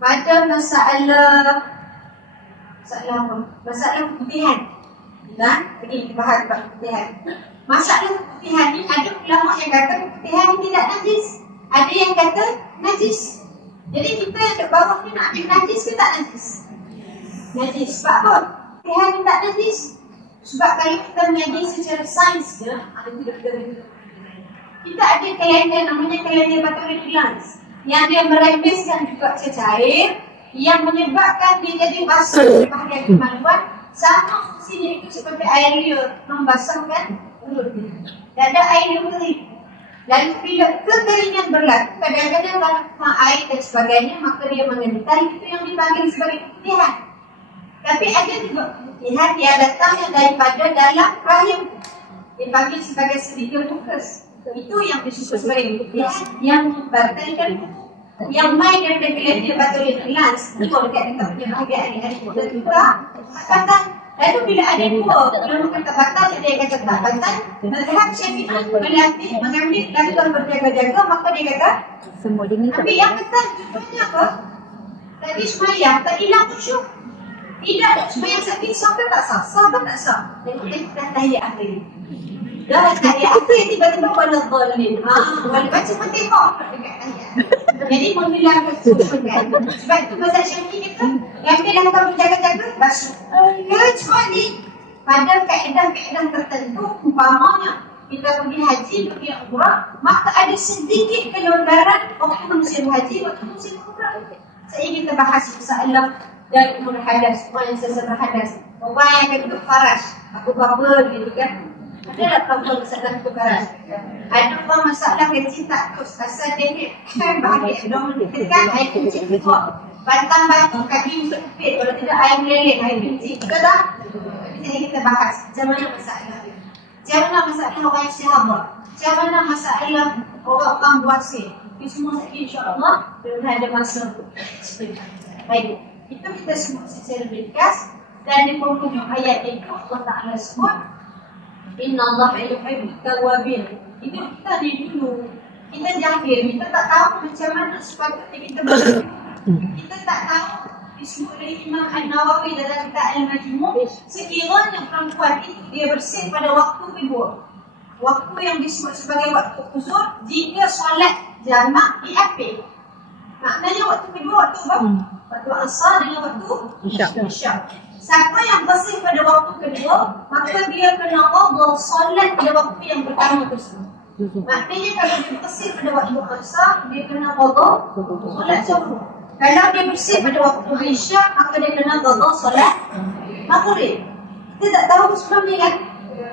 pada masalah apa? Masalah keputihan. Dan ini bahas keputihan. Masalah keputihan ni ada ulama yang kata keputihan ni tidak najis. Ada yang kata najis. Jadi kita yang kat bawah ni nak ambil najis ke tak najis? Najis. Sebab apa? Keputihan ni tak najis. Sebab kalau kita mengaji secara sains je, kita ada kalender namanya kalender Bartholin Glanz yang dia merembeskan juga cecair yang menyebabkan dia jadi basuh bahagian kemaluan. Sama fungsinya itu seperti air liur membasahkan mulut dia. Dan ada air liur kering. Dan bila kekeringan berlaku, kadang-kadang kalau air dan sebagainya, maka dia mengental, itu yang dipanggil sebagai keputihan. Tapi ada juga keputihan yang datangnya daripada dalam rahim, dipanggil sebagai sedikit mukus. Itu yang disebut sebagai keputihan yang membatalkan yang main daripada kalender Bartholin Glanz. Itu dekat kita punya bahagian hari-hari kita juga batal. Lalu bila ada dua ulama kata batal, ada yang kata tak batal. Mazhab Syafi'i mengambil langkah berjaga-jaga, maka dia kata semua ini tapi yang betul contohnya apa? Tadi semayang tak hilang khusyuk. Tidak, semayang sakit sah ke tak sah? Sah ke tak sah? Dan kita dah tahiyat akhir. Dah tahiyat akhir tiba-tiba waladhdallin. Wala baca Fatihah dekat tahiyat. Jadi menghilangkan khusyukan. Sebab itu mazhab Syafi'i kita ambil langkah berjaga-jaga basuh. Kecuali pada kaedah-kaedah tertentu, umpamanya kita pergi haji, pergi umrah, maka ada sedikit kelonggaran waktu musim haji, waktu musim umrah. Saya kita bahas masalah dari umur hadas, orang yang selesai berhadas, orang yang akan duduk faras, apa-apa gitu kan. Ada tak tahu masalah duduk faras? Ada orang masalah kencing tak terus, asal dia kan bahagia abdomen ditekan, air kencing keluar. Pantang batu, kaki untuk kepit, kalau tidak air meleleh, air kencing. Betul tak? Jadi kita bahas macam mana masalah. Macam mana masalah orang yang syahabat. Macam mana masalah orang puasa. Ini semua saya insyaAllah belum ada masa untuk cerita. Baik, itu kita sebut secara ringkas. Dan di penghujung ayat itu Allah Ta'ala sebut Inna Allah yuhibbut tawwabin. Itu kita ni dulu, kita jahil, kita tak tahu macam mana sepatutnya kita berdoa. Kita tak tahu disebut oleh Imam An-Nawawi dalam kitab Al-Majmu', sekiranya perempuan itu dia bersih pada waktu kedua, waktu yang disebut sebagai waktu qusur, jika solat jamak diapit. Maknanya waktu kedua waktu apa? Waktu asar dengan waktu isyak. Siapa yang bersih pada waktu kedua, maka dia kena qadha solat pada waktu yang pertama tersebut. Maknanya kalau dia bersih pada waktu asar, dia kena qadha solat zuhur. Kalau dia bersih pada waktu isyak, maka dia kena qadha solat maghrib. Kita tak tahu sebelum ni kan?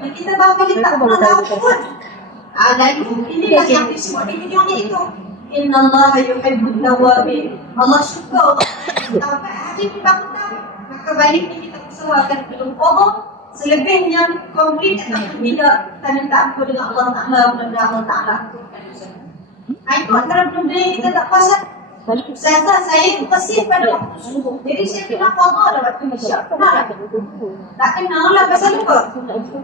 Dan kita barangkali tak pernah tahu pun. Lalu inilah yang disebut di video ni itu. Inna Allah yuhibbut tawwabin. Allah suka sampai hari ni bangun tahu. Maka balik ni kita usahakan belum qadha. Selebihnya komplit ataupun tidak, kita minta ampun dengan Allah Ta'ala, mudah-mudahan Allah Ta'ala. Itu antara benda yang kita tak puasa. Saya bersih pada waktu subuh. Jadi saya kena qadha dah waktu isyak. Kenal tak? Tak kenal lah pasal apa?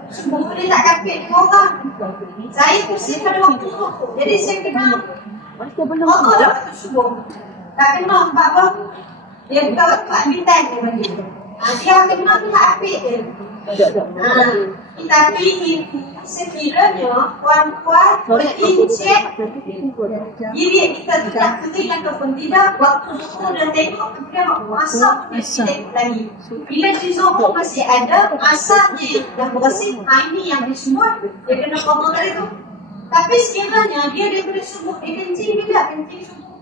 Subuh dia tak kapit dengan orang. Saya bersih pada waktu subuh. Jadi saya kena qadha dah waktu subuh. Tak kenal sebab apa? Dia bukan waktu ambitan dia bagi. Dia kena pihak apik dia. Tapi sekiranya puan-puan berincik diri kita tidak kering ataupun tidak, waktu zuhur dah tengok, kemudian waktu asar dia tengok lagi. Bila di zuhur masih ada, asarnya yang dah bersih, ini yang disebut dia kena qadha tadi tu. Tapi sekiranya dia daripada subuh, dia kencing tidak kencing subuh.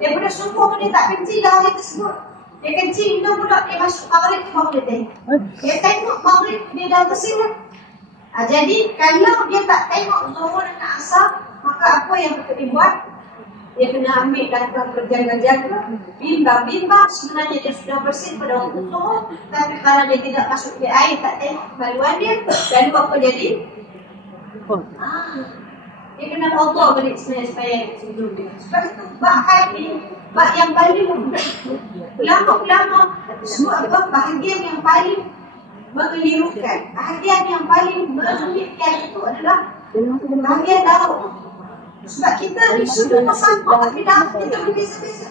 Daripada subuh dia tak kencing dah hari tersebut. Dia kencing dah pula, dia masuk maghrib tu baru dia tengok. Dia tengok maghrib, dia dah bersih dah. Jadi kalau dia tak tengok zuhur dan asar, maka apa yang perlu dibuat? Dia kena ambil langkah berjaga-jaga, bimbang-bimbang. Sebenarnya dia sudah bersih pada waktu zuhur, tapi kalau dia tidak masuk di air, tak tengok kemaluan dia, lalu apa jadi? Dia kena qadha balik sebenarnya supaya sebelum dia. Sebab itu bak ni, bak yang paling ulama-ulama sebut apa? Bahagian yang paling mengelirukan, bahagian yang paling merugikan itu adalah bahagian daun. Sebab kita di sudut bersama, tapi daun kita berbeza-beza.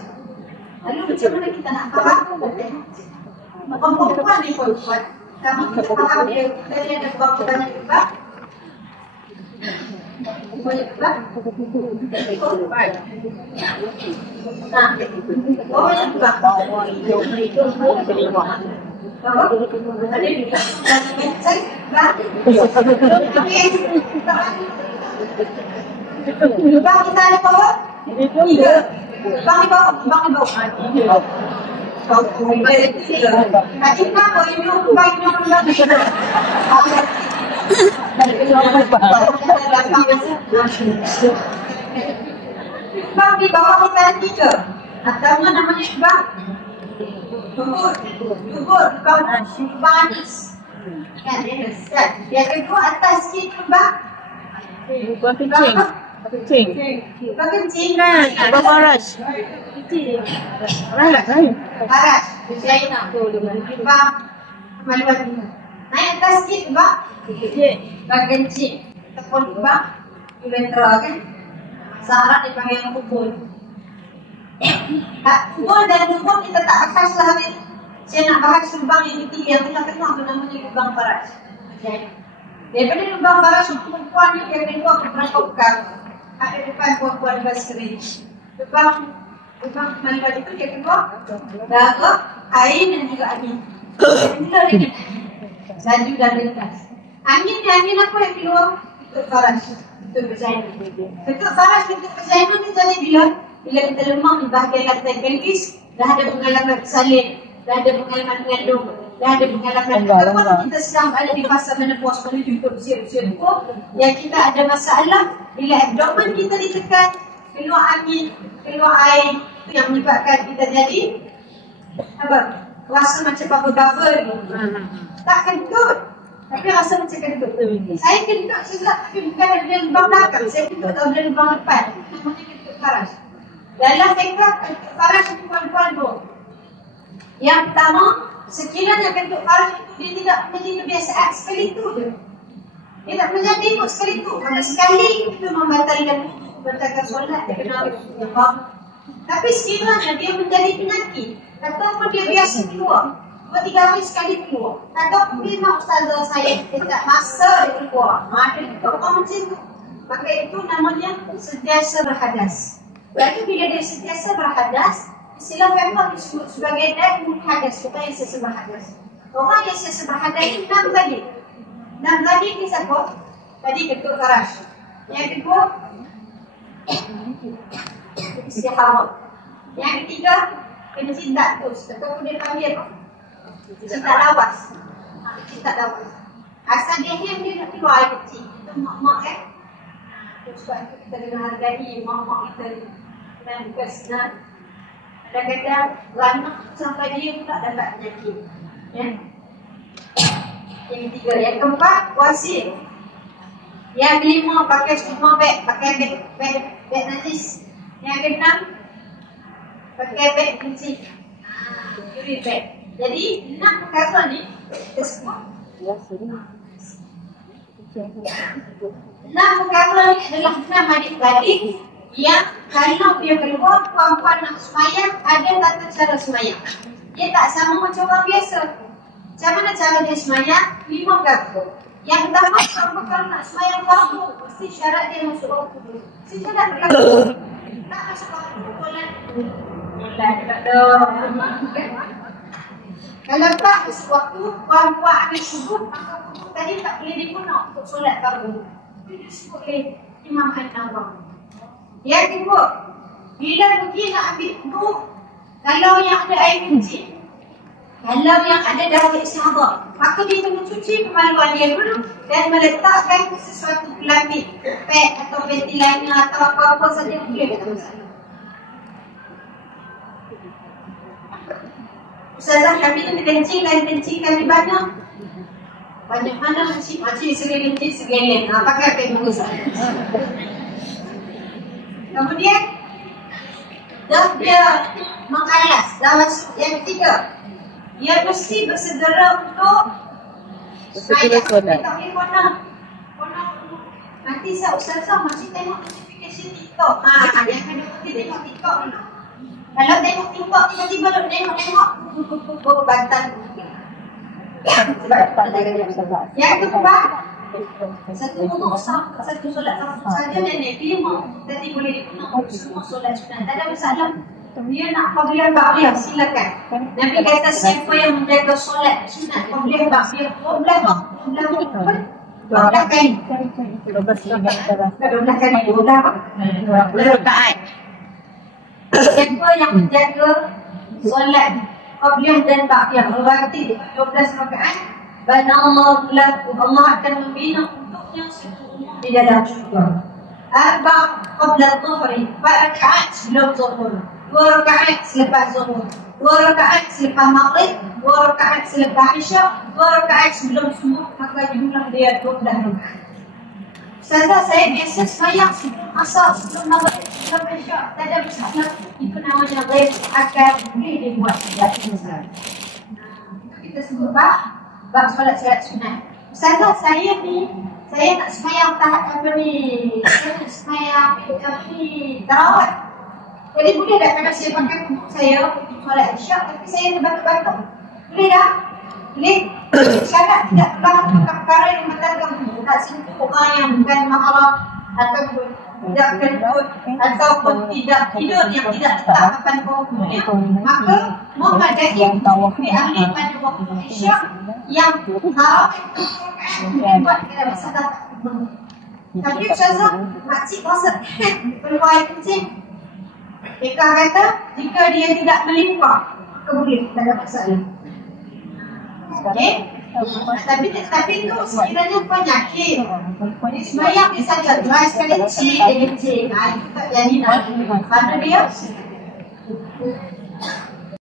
Lalu macam mana kita nak faham? Perempuan ni perempuan. Kami kita faham dia. Kita ada berapa banyak sebab. Banyak sebab. Nah, banyak sebab. Ada juga. Bang kita ada bawa? Tiga. Bang di bawah, bang di bawah. Kau Haji kan kau ini bang bang di bawah kita ada tiga. Atau namanya bang. Tubur, bang manis. Kan, yang kedua atas sikit bang. Bukan kencing. Kencing. Bang kencing. Abang Faras. Kencing. Faras. Bisain nak. Bang. Kembali bagi. Naik atas sikit bang. Bang kencing. Tepun bang. Ulentra kan. Syarat dipanggil kubur. Kubur dan kubur kita tak akas lah. Saya nak bahas lubang yang ketiga yang kita kenal tu namanya lubang Faras. Daripada lubang Faras perempuan ni yang kedua beberapa pekan. Ada depan perempuan baskeri. Lubang kembali baju tu yang kedua darah, air dan juga angin. Bila dia laju dan lintas. Angin apa yang keluar? Bentuk Faras. Bentuk vagina. Bentuk Faras, bentuk vagina ni jadi bila kita lemah di bahagian lantai pelvis, dah ada pengalaman bersalin, dah ada pengalaman mengandung, dah ada pengalaman ataupun kita sedang ada di fasa menopause menuju ke usia-usia tua, yang kita ada masalah bila abdomen kita ditekan, keluar angin, keluar air, itu yang menyebabkan kita jadi apa? Rasa macam bubble-bubble gitu. Tak kentut, tapi rasa macam kentut. Saya kentut sebab tapi bukan ada lubang belakang, saya kentut ada lubang depan. Namanya kentut Faras. Dalam tekad kentut Faras itu tuan-tuan dua. Yang pertama, sekiranya kentut Faras itu dia tidak menjadi kebiasaan sekali itu je. Dia tak menjadi ikut sekali itu. Maka sekali itu membatalkan wudu, membatalkan solat, dia kena yang. Tapi sekiranya dia menjadi penyakit, ataupun dia biasa keluar, 2-3 hari sekali keluar, ataupun memang ustazah saya dia tak masa dia keluar, ada orang macam tu, maka itu namanya sentiasa berhadas. Jadi bila dia sentiasa berhadas, istilah memang disebut sebagai daimul hadas, bukan yang sentiasa berhadas. Orang yang sentiasa berhadas itu 6 tadi. 6 tadi ni siapa? Tadi kentut Faras. Yang kedua istihadah. Yang ketiga kencing tak terus, ataupun dia panggil kencing tak lawas. Kencing tak lawas. Asal dia nak keluar air kecil. Itu mak-mak sebab itu kita kena hargai mak-mak kita dan bukan senang. Kadang-kadang beranak sampai dia pula dapat penyakit. Ya. Yang ketiga. Yang keempat, wasil. Yang kelima, pakai semua beg. Pakai beg najis. Yang keenam, pakai beg kencing. Urine bag. Jadi, 6 perkara ni kita semua. 6 perkara ni adalah 6 adik-beradik yang kalau dia keluar, puan-puan nak semayang, ada tata cara semayang. Dia tak sama macam orang biasa. Macam mana cara dia semayang? 5 perkara. Yang pertama, kalau nak semayang fardu, mesti syarat dia masuk waktu dulu. Mesti syarat berlaku. Tak masuk waktu, boleh. Kalau tak masuk waktu, puan-puan ambil subuh, maka wudu tadi tak boleh digunakan untuk solat fardu. Itu disebut oleh Imam An-Nawawi. Yang kedua, bila pergi nak ambil wudu, kalau yang ada air kencing, kalau yang ada darah istihadah, maka dia kena cuci kemaluan dia dulu dan meletakkan sesuatu pelapis, pad atau panty liner atau apa-apa saja boleh. Ustazah kami ni kencing kami banyak. Banyak mana makcik segala-gala segala. Pakai pad dulu saja. Kemudian dia mengalas. Dah masuk yang ketiga, dia mesti bersegera untuk semayang. Dia tak boleh kona. Nanti saya ustazah masih tengok notification TikTok. Yang kedua kita tengok TikTok dulu. Kalau tengok tiba-tiba duk tengok bantan. Yang kedua, satu umur satu solat saja nenek 5 tadi boleh digunakan semua solat sunat. Tak ada masalah. Dia nak qabliyah ba'diyah, silakan. Nabi kata siapa yang menjaga solat sunat qabliyah ba'diyah 12 kali. 12 kali. Rakaat. Siapa yang menjaga solat qabliyah dan ba'diyah berarti 12 rakaat, banallahu lahu, Allah akan membina untuknya satu umur di dalam syurga. Arba' qabla dhuhri, 4 rakaat sebelum zuhur, 2 rakaat selepas zuhur, 2 rakaat selepas maghrib, 2 rakaat selepas isyak, 2 rakaat sebelum subuh, maka jumlah dia 12 rakaat. Ustazah, saya biasa sembahyang sebelum asar, sebelum maghrib, sebelum isyak, tak ada masalah. Itu namanya ghaib, akan boleh dibuat tidak masalah. Kita sebut bab solat sunat. Ustazah, saya nak sembahyang saya nak sembahyang tarawih. Jadi boleh tak kalau saya pakai kubur saya untuk solat isyak, tapi saya terbatuk-batuk? Boleh tak? Boleh? Syarat tidak terbatuk perkara yang membatalkan kubur. Tak sentuh orang yang bukan mahram, ataupun tidak kentut, ataupun tidak tidur yang tidak letak papan kuburnya, maka memadai di ahli pada waktu isyak yang tarawih buat kita masalah. Tapi Ustazah, makcik rasa peluang kencing. Mereka kata jika dia tidak melimpah, boleh, tak ada masalah. Okey? Tapi itu sekiranya penyakit. Sembahyang dia saja dry sekali kencing. Itu tak jadi nak. Mana dia?